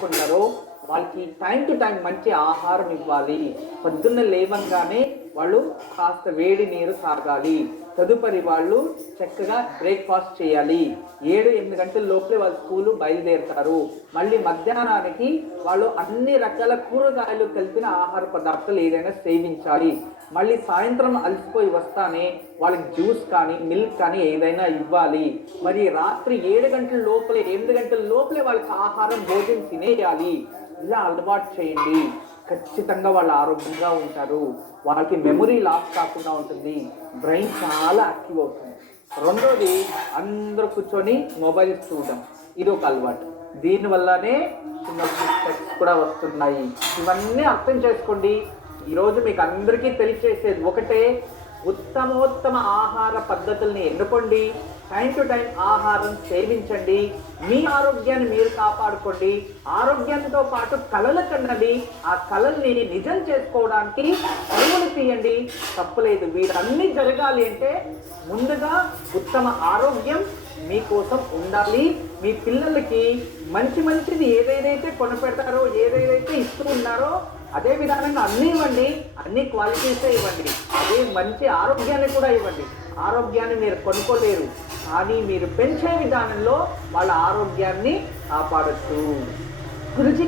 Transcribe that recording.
చేసుకుంటారో వాళ్ళకి time to time మంచి ఆహారం ఇవ్వాలి. పొద్దున్న లేవంగానే వాళ్ళు కాస్త వేడి నీరు తాగాలి. తదుపరి వాళ్ళు చక్కగా బ్రేక్ఫాస్ట్ చేయాలి. ఏడు ఎనిమిది గంటల లోపలే వాళ్ళ స్కూలు బయలుదేరుతారు. మళ్ళీ మధ్యాహ్నానికి వాళ్ళు అన్ని రకాల కూరగాయలు కలిపిన ఆహార పదార్థాలు ఏదైనా సేవించాలి. మళ్ళీ సాయంత్రం అలసిపోయి వస్తానే వాళ్ళకి జ్యూస్ కానీ మిల్క్ కానీ ఏదైనా ఇవ్వాలి. మరి రాత్రి ఏడు గంటల లోపలే ఎనిమిది గంటల లోపలే వాళ్ళకి ఆహారం భోజనం తినేయాలి. ఇలా అలవాటు చేయండి. ఖచ్చితంగా వాళ్ళు ఆరోగ్యంగా ఉంటారు. వాళ్ళకి మెమరీ లాస్ కాకుండా ఉంటుంది. బ్రెయిన్ చాలా యాక్టివ్ అవుతుంది. రెండోది అందరూ కూర్చొని మొబైల్ చూడడం. ఇది ఒక అలవాటు. దీనివల్లనే చిన్న స్టెప్స్ కూడా వస్తున్నాయి. ఇవన్నీ అర్థం చేసుకోండి. ఈరోజు మీకు అందరికీ తెలియచేసేది ఒకటే ఉత్తమోత్తమ ఆహార పద్ధతుల్ని ఎన్నుకోండి. టైం టు టైం ఆహారం సేవించండి. మీ ఆరోగ్యాన్ని మీరు కాపాడుకోండి. ఆరోగ్యంతో పాటు కళలు కన్నది. ఆ కళల్ని నిజం చేసుకోవడానికి పరుగులు తీయండి. తప్పులేదు వీటన్నీ జరగాలి అంటే ముందుగా ఉత్తమ ఆరోగ్యం మీకోసం ఉండాలి. మీ పిల్లలకి మంచి మంచిది ఏదేదైతే కొనపెడతారో ఏదేదైతే ఇస్తూ ఉన్నారో అదే విధానంగా అన్నీ ఇవ్వండి అన్ని క్వాలిటీసే ఇవ్వండి. అదే మంచి ఆరోగ్యాన్ని కూడా ఇవ్వండి. ఆరోగ్యాన్ని మీరు కొనుక్కోలేరు కానీ మీరు పెంచే విధానంలో వాళ్ళ ఆరోగ్యాన్ని కాపాడచ్చు. గురుజీ